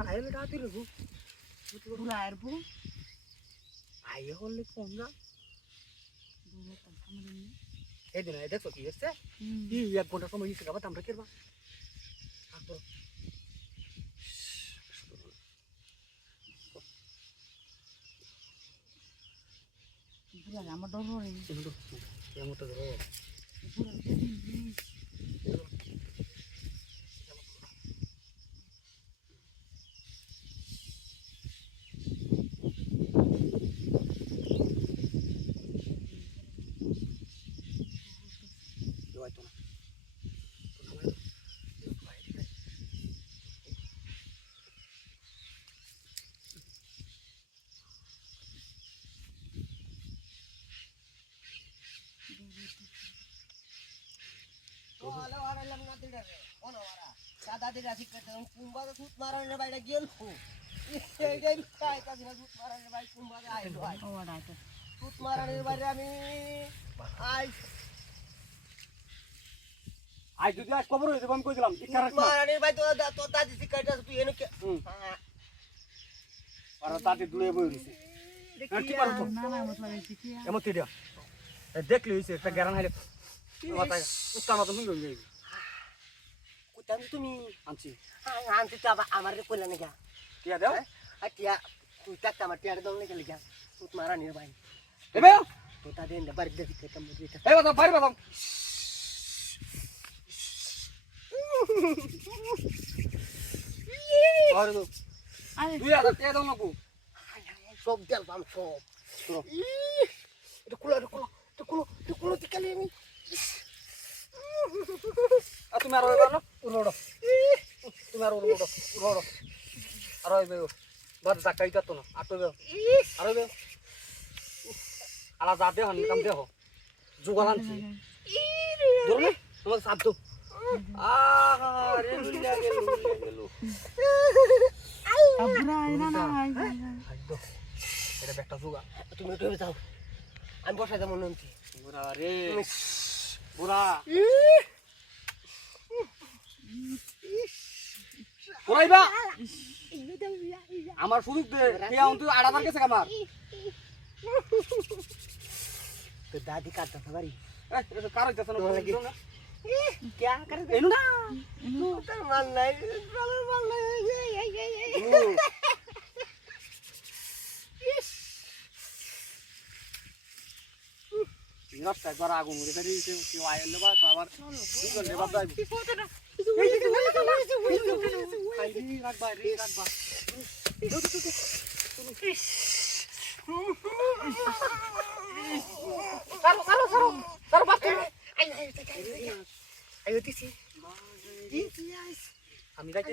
আয় না তাড়াতাড়ি রঘু পুরা আরবো আয় হলে কোন না দুটো সামনে এই দিন দেখো কি হচ্ছে কি এক ঘন্টা সময় দিছে বাবা আমরা কেরবা তারপর পুরা আমার ডর হই কিন্তু এমন তো ধরো পুরা দাদা দিদা শিক্ষা কুম্বা তো সুত মারানোর বাইরে গেল এইটাই খাই কাজ সুত মারানোর বাইরে কুম্বা আইলো সুত মারানোর বাইরে আমি আই আই যদি আজ খবর হইছে আমি কই দিলাম ইচ্ছা রাখ মারানোর বাইরে তো দাদি শিক্ষাটা তুই এনে কে আর দাদি দুয়ে বই রইছে কি পারো তো না না মতলব এই কি এমন তিড়া দেখলি হইছে একটা গ্যারান হাইলে মাথায় উত্তার মতো শুনবে যাই কোথায় তুমি আনছি আনছি তো আমার কইলা না গা টিয়া দাও আর টিয়া তুই তাতে আমার টিয়ার দল নাকি গা সুত মারানোর বাইরে এবে তো তাদের বাড়িতে দেখি কেমন বুঝিতে এই বাবা বাইরে বাবা আরে তো আরে 2000 টাকা দাও নাকু সব দেলবাম সব এটা কুলো দিকালি আমি তুমি আর ওই বানো উড়ো তুমি আর উড়ো আর ওই বেও বাদ জাকাই তো না আটো বেও আর ওই বেও আলা যা দে হন কাম দে হো জুগাল আনছি ধরলে তোমার সাথ দো আরে লুলিয়া গেল আবরা না না দো এটা একটা জুগা তুমি উঠে যাও আমি বসাই যাবো নন্তি বুড়া রে বুড়া পুরাইবা আমার সুযোগ দে কে অন্ত আড়াবার গেছে আমার তো দাদি কাটতে পারি এই এটা কার হইতাছ না লাগে। না क्या कर दे এনু না तर मान नहीं রাস্তা একবার আগুন উড়ে ফেরি কেউ আইল বা তো আবার দুজন লেবার যাইব রাখবা রে রাখবা সারো বাস ayo tisi আমি যাইতে